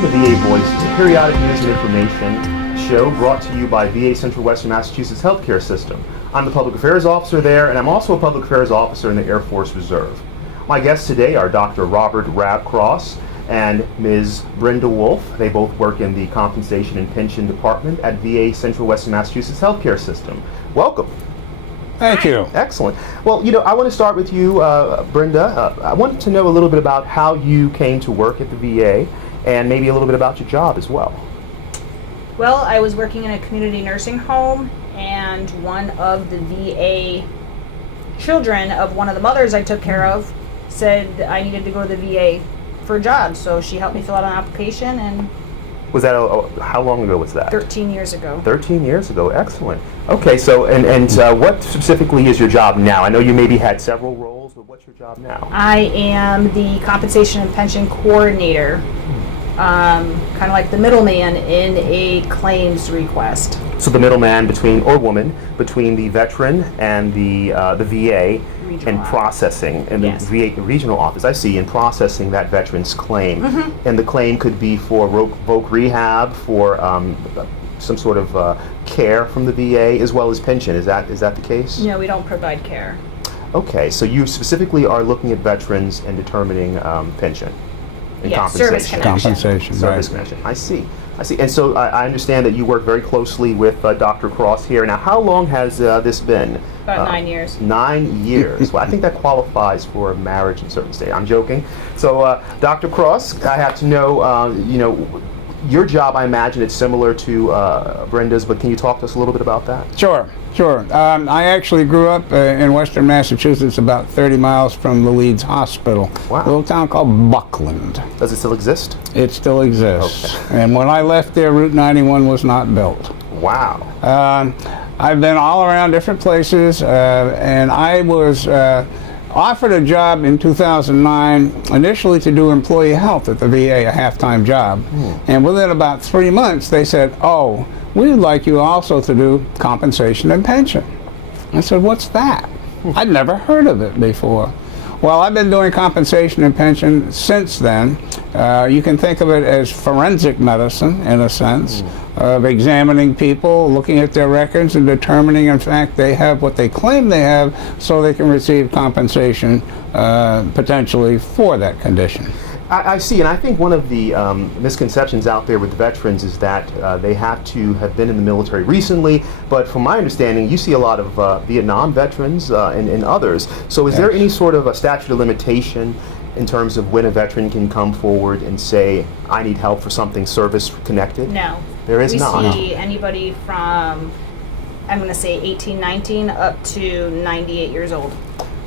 to the VA Voices, a periodic news and information show brought to you by VA Central Western Massachusetts Healthcare System. I'm the Public Affairs Officer there, and I'm also a Public Affairs Officer in the Air Force Reserve. My guests today are Dr. Robert Cross and Ms. Brenda Wolf. They both work in the Compensation and Pension Department at VA Central Western Massachusetts Healthcare System. Welcome. Thank you. Excellent. Well, I want to start with you, Brenda. I wanted to know a little bit about how you came to work at the VA and maybe a little bit about your job as well. Well, I was working in a community nursing home, and one of the VA children of one of the mothers I took care of said I needed to go to the VA for a job, so she helped me fill out an application. And was that how long ago was that? 13 years ago. 13 years ago. Excellent. Okay, so and what specifically is your job now? I know you maybe had several roles, but what's your job now? I am the compensation and pension coordinator, kind of like the middleman in a claims request. So the middleman between, or woman, between the veteran and the VA Regional and office. Processing, and Yes. the VA regional office, I see, in processing that veteran's claim. And the claim could be for voc rehab, for some sort of care from the VA, as well as pension. Is that the case? No, we don't provide care. Okay, so you specifically are looking at veterans and determining pension and Yeah, service compensation. connection. Compensation, Service right. connection. I see. And so I understand that you work very closely with Dr. Cross here. Now, how long has this been? About 9 years. 9 years. Well, I think that qualifies for marriage in certain states. I'm joking. So, Dr. Cross, I have to know, your job, I imagine it's similar to Brenda's, but can you talk to us a little bit about that? Sure. I actually grew up in Western Massachusetts, about 30 miles from the Leeds Hospital. Wow. A little town called Buckland. Does it still exist? It still exists. Okay. And when I left there, Route 91 was not built. Wow. I've been all around different places, and I was offered a job in 2009, initially to do employee health at the VA, a half-time job. And within about 3 months, they said, "Oh, we would like you also to do compensation and pension." I said, "What's that?" I'd never heard of it before. Well, I've been doing compensation and pension since then. You can think of it as forensic medicine, in a sense, of examining people, looking at their records, and determining, in fact, they have what they claim they have, so they can receive compensation potentially for that condition. I see, and I think one of the misconceptions out there with veterans is that they have to have been in the military recently, but from my understanding, you see a lot of Vietnam veterans and others. So is there any sort of a statute of limitation in terms of when a veteran can come forward and say, I need help for something service-connected? No. There is not. We see anybody from, I'm going to say 18, 19, up to 98 years old.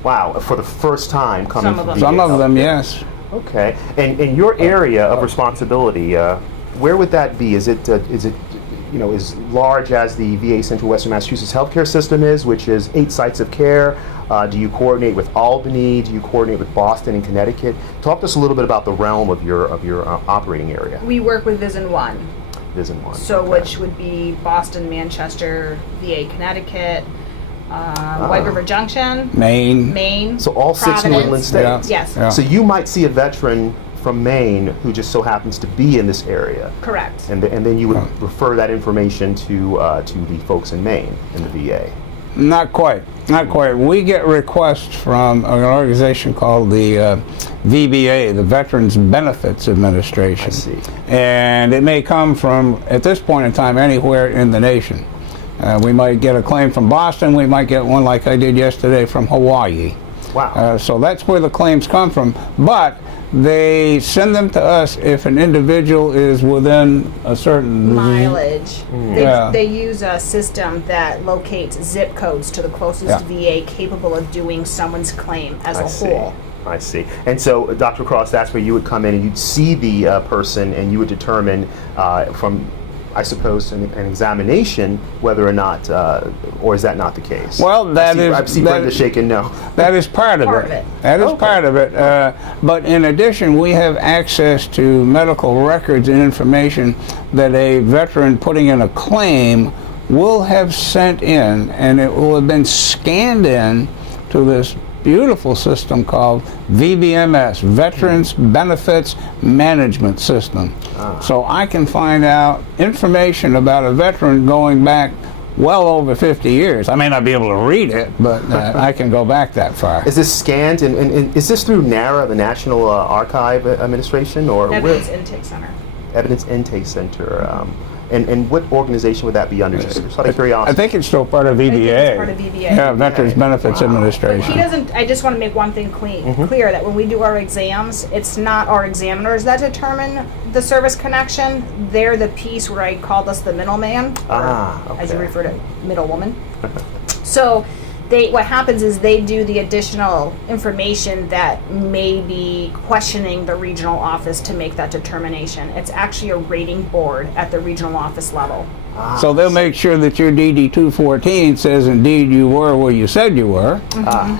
Wow, for the first time coming Some of from them. VA Some of them, healthcare. yes. Okay, and in your area of responsibility, where would that be? Is it as large as the VA Central Western Massachusetts Healthcare System is, which is 8 sites of care? Do you coordinate with Albany? Do you coordinate with Boston and Connecticut? Talk to us a little bit about the realm of your operating area. We work with Vision One, Vision One. so okay. which would be Boston, Manchester, VA Connecticut, White River Junction, Maine. So all 6 New Providence. England states. Yes, Yeah. So you might see a veteran from Maine who just so happens to be in this area. correct. And then you would refer that information to the folks in Maine, in the VA. Not quite. We get requests from an organization called the VBA, the Veterans Benefits Administration. I see. And it may come from, at this point in time, anywhere in the nation. We might get a claim from Boston. We might get one like I did yesterday from Hawaii. Wow. So that's where the claims come from. But they send them to us if an individual is within a certain Mileage. Yeah. They use a system that locates zip codes to the closest VA capable of doing someone's claim as a whole. I see. And so, Dr. Cross, that's where you would come in and you'd see the person and you would determine from, I suppose, an examination whether or not, or is that not the case? Well, I see Brenda shaking no. That is part of it. That is part of it. But in addition, we have access to medical records and information that a veteran putting in a claim will have sent in, and it will have been scanned in to this beautiful system called VBMS, Veterans Benefits Management System. So I can find out information about a veteran going back well over 50 years. I may not be able to read it, but I can go back that far. Is this scanned, and is this through NARA, the National Archive Administration, or Evidence Intake Center. Evidence Intake Center? And what organization would that be under? Just out of curiosity. I think it's still part of VBA. I think it's part of VBA. Yeah, Veterans Benefits Administration. He doesn't. I just want to make one thing clear that when we do our exams, it's not our examiners that determine the service connection. They're the piece where I called us the middleman, or, as you refer to, middle woman. So, what happens is they do the additional information that may be questioning the regional office to make that determination. It's actually a rating board at the regional office level. So they'll make sure that your DD 214 says indeed you were where you said you were,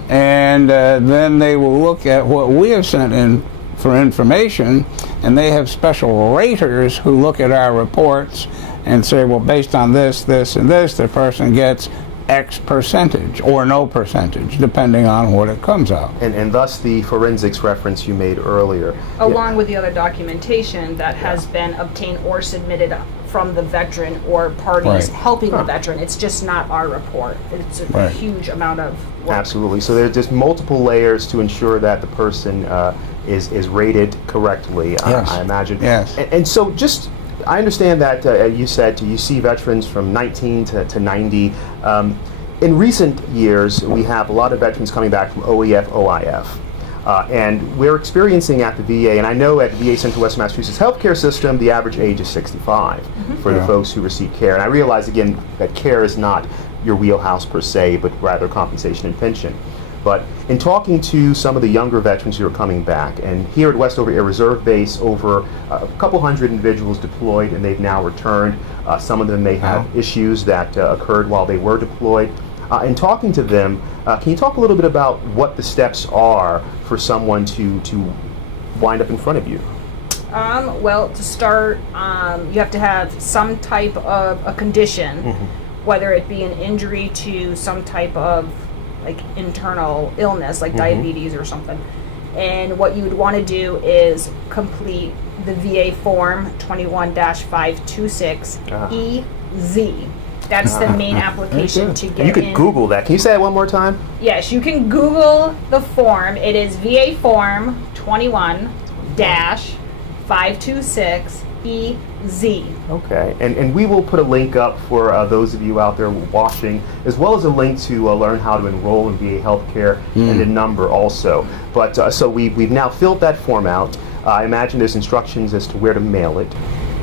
and then they will look at what we have sent in for information, and they have special raters who look at our reports and say, well, based on this, this, and this, the person gets X percentage or no percentage, depending on what it comes out. And thus the forensics reference you made earlier. Along with the other documentation that has been obtained or submitted from the veteran or parties helping the veteran. It's just not our report. It's a huge amount of work. Absolutely. So there's just multiple layers to ensure that the person is rated correctly, I imagine. Yes. And so just, I understand that you said you see veterans from 19 to 90. In recent years, we have a lot of veterans coming back from OEF, OIF. And we're experiencing at the VA, and I know at VA Central Western Massachusetts healthcare system, the average age is 65 for the folks who receive care. And I realize, again, that care is not your wheelhouse per se, but rather compensation and pension. But in talking to some of the younger veterans who are coming back, and here at Westover Air Reserve Base, over a couple hundred individuals deployed, and they've now returned. Some of them may have issues that occurred while they were deployed. In talking to them, can you talk a little bit about what the steps are for someone to wind up in front of you? Well, to start, you have to have some type of a condition, whether it be an injury to some type of like internal illness, like diabetes or something. And what you would want to do is complete the VA form 21-526-EZ. That's the main application to get You could in. Google that. Can you say that one more time? Yes, you can Google the form. It is VA form 21-526-EZ. Okay, and we will put a link up for those of you out there watching, as well as a link to learn how to enroll in VA healthcare and a number also. But so we've now filled that form out. I imagine there's instructions as to where to mail it.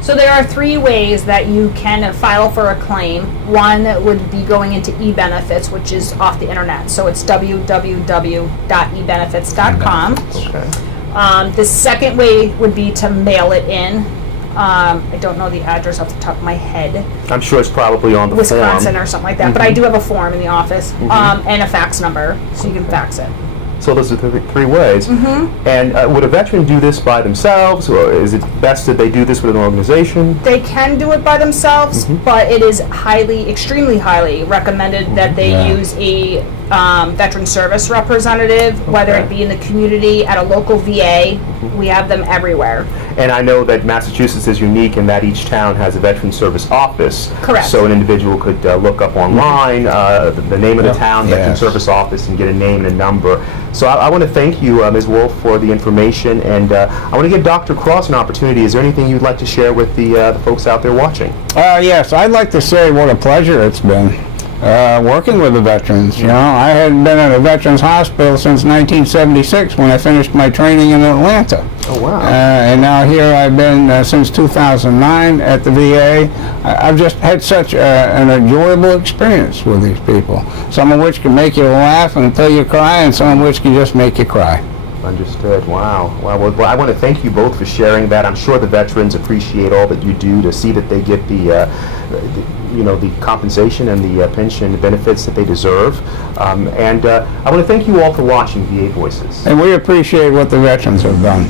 So there are 3 ways that you can file for a claim. One would be going into eBenefits, which is off the internet. So it's www.ebenefits.com. Okay. The second way would be to mail it in. I don't know the address off the top of my head. I'm sure it's probably on the Wisconsin form. or something like that. But I do have a form in the office and a fax number, so you can fax it. So those are the 3 ways. And would a veteran do this by themselves, or is it best that they do this with an organization? They can do it by themselves, but it is extremely highly recommended that they use a veteran service representative, whether it be in the community, at a local VA. We have them everywhere. And I know that Massachusetts is unique in that each town has a veteran service office. Correct. So an individual could look up online the name of the town, veteran service office, and get a name and a number. So I want to thank you, Ms. Wolf, for the information, and I want to give Dr. Cross an opportunity. Is there anything you'd like to share with the folks out there watching? Yes, I'd like to say what a pleasure it's been working with the veterans. You know, I hadn't been at a veterans hospital since 1976 when I finished my training in Atlanta. Oh, wow. And now here I've been since 2009 at the VA. I've just had such an enjoyable experience with these people, some of which can make you laugh until you cry, and some of which can just make you cry. Understood. Wow. Well, I want to thank you both for sharing that. I'm sure the veterans appreciate all that you do to see that they get the compensation and the pension benefits that they deserve. And I want to thank you all for watching VA Voices. And we appreciate what the veterans have done.